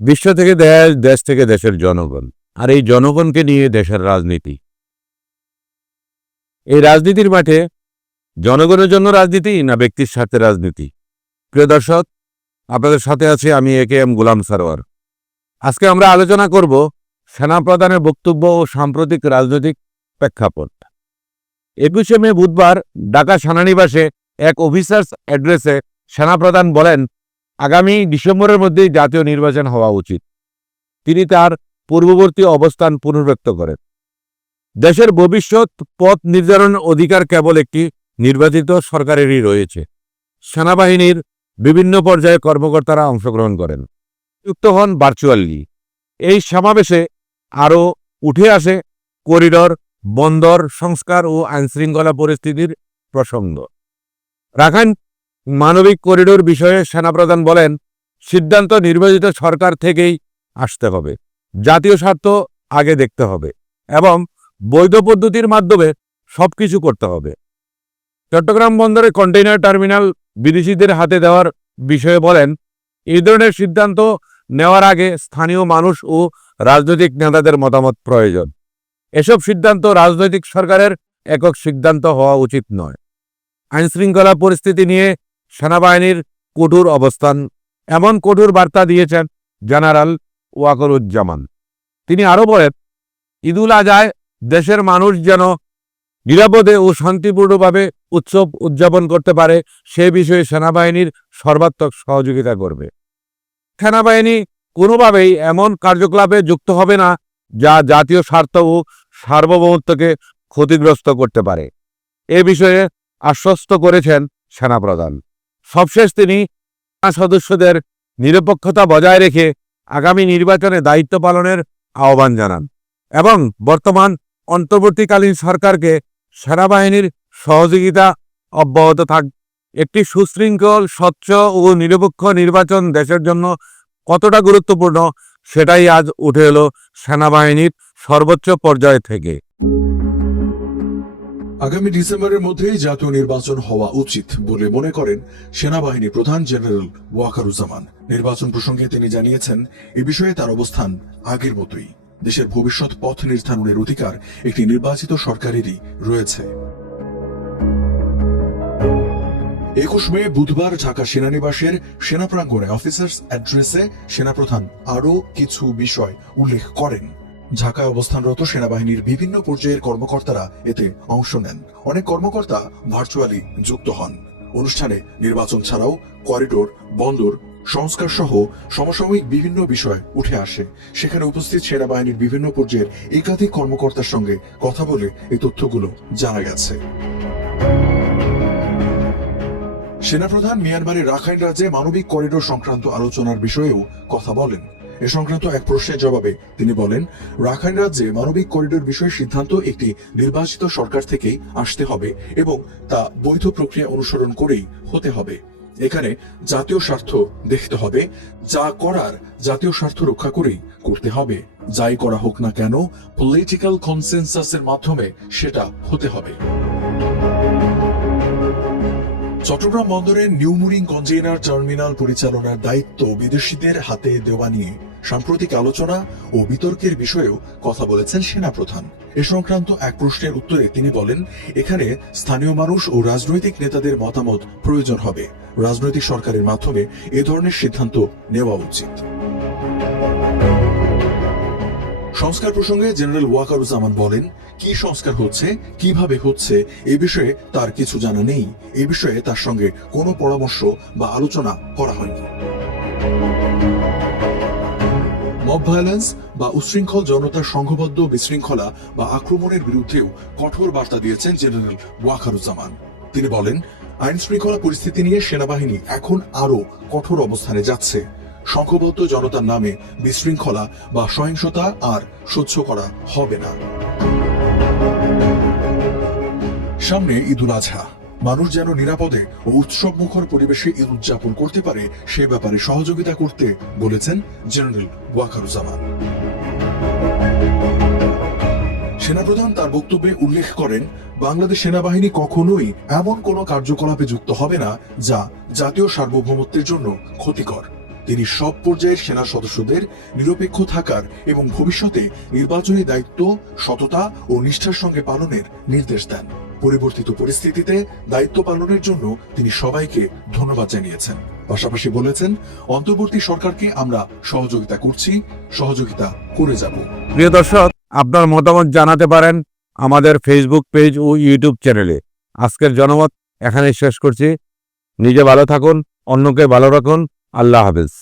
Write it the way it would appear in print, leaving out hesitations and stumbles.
বিশ্ব থেকে দেশ থেকে দেশের জনগণ, আর এই জনগণকে নিয়ে দেশের রাজনীতি। এই রাজনীতির মাঠে জনগণের জন্য রাজনীতি না ব্যক্তির স্বার্থে রাজনীতি? প্রিয় দর্শক, আপনাদের সাথে আছি আমি AKM গোলাম সারোয়ার। আজকে আমরা আলোচনা করব সেনাপ্রধানের বক্তব্য ও সাম্প্রতিক রাজনৈতিক প্রেক্ষাপট। 21শে মে বুধবার ঢাকা সেনানিবাসে এক অফিসার্স অ্যাড্রেসে সেনাপ্রধান বলেন, আগামী ডিসেম্বরের মধ্যেই জাতীয় নির্বাচন হওয়া উচিত। তিনি তার পূর্ববর্তী অবস্থান পুনর্ব্যক্ত করেন। দেশের ভবিষ্যৎ পথ নির্ধারণের অধিকার কেবল একটি নির্বাচিত সরকারেরই রয়েছে। সেনাবাহিনীর বিভিন্ন পর্যায়ে কর্মকর্তারা অংশগ্রহণ করেন, যুক্ত হন ভার্চুয়ালি। এই সমাবেশে আরও উঠে আসে করিডর, বন্দর সংস্কার ও আইনশৃঙ্খলা পরিস্থিতির প্রসঙ্গ। রাখাইন মানবিক করিডোর বিষয়ে সেনাপ্রধান বলেন, সিদ্ধান্ত নির্বাচিত সরকার থেকেই আসতে হবে। জাতীয় স্বার্থ আগে দেখতে হবে এবং বৈধ পদ্ধতির মাধ্যমে সবকিছু করতে হবে। চট্টগ্রাম বন্দরে কন্টেইনার টার্মিনাল বিদেশিদের হাতে দেওয়ার বিষয়ে বলেন, এই ধরনের সিদ্ধান্ত নেওয়ার আগে স্থানীয় মানুষ ও রাজনৈতিক নেতাদের মতামত প্রয়োজন। এসব সিদ্ধান্ত রাজনৈতিক সরকারের একক সিদ্ধান্ত হওয়া উচিত নয়। আইনশৃঙ্খলা পরিস্থিতি নিয়ে সেনাবাহিনীর কঠোর অবস্থান, এমন কঠোর বার্তা দিয়েছেন জেনারেল ওয়াকারুজ্জামান। তিনি আরও বলেন, ঈদুল আজহায় দেশের মানুষ যেন নিরাপদে ও শান্তিপূর্ণভাবে উৎসব উদযাপন করতে পারে সে বিষয়ে সেনাবাহিনীর সর্বাত্মক সহযোগিতা করবে। সেনাবাহিনী কোনোভাবেই এমন কার্যকলাপে যুক্ত হবে না যা জাতীয় স্বার্থ ও সার্বভৌমত্বকে ক্ষতিগ্রস্ত করতে পারে, এ বিষয়ে আশ্বস্ত করেছেন সেনাপ্রধান। সবশেষ তিনি সদস্যদের নিরপেক্ষতা বজায় রেখে আগামী নির্বাচনে দায়িত্ব পালনের আহ্বান জানান এবং বর্তমান অন্তর্বর্তীকালীন সরকারকে সেনাবাহিনীর সহযোগিতা অব্যাহত থাক। একটি সুশৃঙ্খল, স্বচ্ছ ও নিরপেক্ষ নির্বাচন দেশের জন্য কতটা গুরুত্বপূর্ণ সেটাই আজ উঠে এলো সেনাবাহিনীর সর্বোচ্চ পর্যায় থেকে। আগামী ডিসেম্বরের মধ্যেই জাতীয় নির্বাচন হওয়া উচিত বলে মনে করেন সেনাবাহিনী প্রধান জেনারেল ওয়াকারুজ্জামান। নির্বাচন প্রসঙ্গে তিনি জানিয়েছেন, এ বিষয়ে তার অবস্থান আগের মতোই। দেশের ভবিষ্যৎ পথ নির্ধারণের অধিকার একটি নির্বাচিত সরকারেরই রয়েছে। 21 মে বুধবার ঢাকা সেনানিবাসের সেনা প্রাঙ্গণে অফিসার্স অ্যাড্রেসে সেনাপ্রধান আরও কিছু বিষয় উল্লেখ করেন। ঢাকায় অবস্থানরত সেনাবাহিনীর বিভিন্ন পর্যায়ের কর্মকর্তারা এতে অংশ নেন। অনেক কর্মকর্তা ভার্চুয়ালি যুক্ত হন। অনুষ্ঠানে নির্বাচন ছাড়াও করিডোর, বন্দর সংস্কার সহ সমসাময়িক বিভিন্ন বিষয় উঠে আসে। সেখানে উপস্থিত সেনাবাহিনীর বিভিন্ন পর্যায়ের একাধিক কর্মকর্তার সঙ্গে কথা বলে এই তথ্যগুলো জানা গেছে। সেনাপ্রধান মিয়ানমারের রাখাইন রাজ্যে মানবিক করিডোর সংক্রান্ত আলোচনার বিষয়েও কথা বলেন। এ সংক্রান্ত এক প্রশ্নের জবাবে তিনি বলেন, রাখাইন রাজ্যে মানবিক করিডোর বিষয়ে সিদ্ধান্ত একটি নির্বাচিত সরকার থেকেই আসতে হবে এবং তা বৈধ প্রক্রিয়া অনুসরণ করেই হতে হবে। এখানে জাতীয় স্বার্থ দেখতে হবে, যা করার জাতীয় স্বার্থ রক্ষা করেই করতে হবে। যাই করা হোক না কেন, পলিটিক্যাল কনসেনসাসের মাধ্যমে সেটা হতে হবে। চট্টগ্রাম বন্দরের নিউমুরিং কন্টেইনার টার্মিনাল পরিচালনার দায়িত্ব বিদেশিদের হাতে দেওয়া নিয়ে সাম্প্রতিক আলোচনা ও বিতর্কের বিষয়েও কথা বলেছেন সেনাপ্রধান। এ সংক্রান্ত এক প্রশ্নের উত্তরে তিনি বলেন, এখানে স্থানীয় মানুষ ও রাজনৈতিক নেতাদের মতামত প্রয়োজন হবে। রাজনৈতিক সরকারের মাধ্যমে এ ধরনের সিদ্ধান্ত নেওয়া উচিত। সংস্কার প্রসঙ্গে জেনারেল ওয়াকারুজ্জামান বলেন, কি সংস্কার হচ্ছে, কিভাবে হচ্ছে এ বিষয়ে তার কিছু জানা নেই। এ বিষয়ে তার সঙ্গে কোনো পরামর্শ বা আলোচনা করা হয়নি। মব ভায়োলেন্স বা উচ্ছৃঙ্খল জনতার সংঘবদ্ধ বিশৃঙ্খলা বা আক্রমণের বিরুদ্ধেও কঠোর বার্তা দিয়েছেন জেনারেল ওয়াকারুজ্জামান। তিনি বলেন, আইন শৃঙ্খলা পরিস্থিতি নিয়ে সেনাবাহিনী এখন আরও কঠোর অবস্থানে যাচ্ছে। সংঘবদ্ধ জনতার নামে বিশৃঙ্খলা বা সহিংসতা আর সহ্য করা হবে না। সামনে ঈদুল আজহা, মানুষ যেন নিরাপদে ও উৎসব মুখর পরিবেশে ঈদ উদযাপন করতে পারে সে ব্যাপারে সহযোগিতা করতে বলেছেন জেনারেল ওয়াকারুজ্জামান। সেনাপ্রধান তার বক্তব্যে উল্লেখ করেন, বাংলাদেশ সেনাবাহিনী কখনোই এমন কোনো কার্যকলাপে যুক্ত হবে না যা জাতীয় সার্বভৌমত্বের জন্য ক্ষতিকর। তিনি সব পর্যায়ের সেনা সদস্যদের নিরপেক্ষ থাকার এবং ভবিষ্যতে নির্বাচনী দায়িত্ব সততা ও নিষ্ঠার সঙ্গে পালনের নির্দেশ দেন। পরিবর্তিত পরিস্থিতিতে দায়িত্ব পালনের জন্য তিনি সবাইকে ধন্যবাদ জানিয়েছেন। পাশাপাশি বলেছেন, অন্তর্বর্তী সরকারকে আমরা সহযোগিতা করছি, সহযোগিতা করে যাব। প্রিয় দর্শক, আপনার মতামত জানাতে পারেন আমাদের ফেসবুক পেজ ও ইউটিউব চ্যানেলে। আজকের জনমত এখানেই শেষ করছি। নিজে ভালো থাকুন, অন্যকে ভালো রাখুন। আল্লাহ হাফেজ।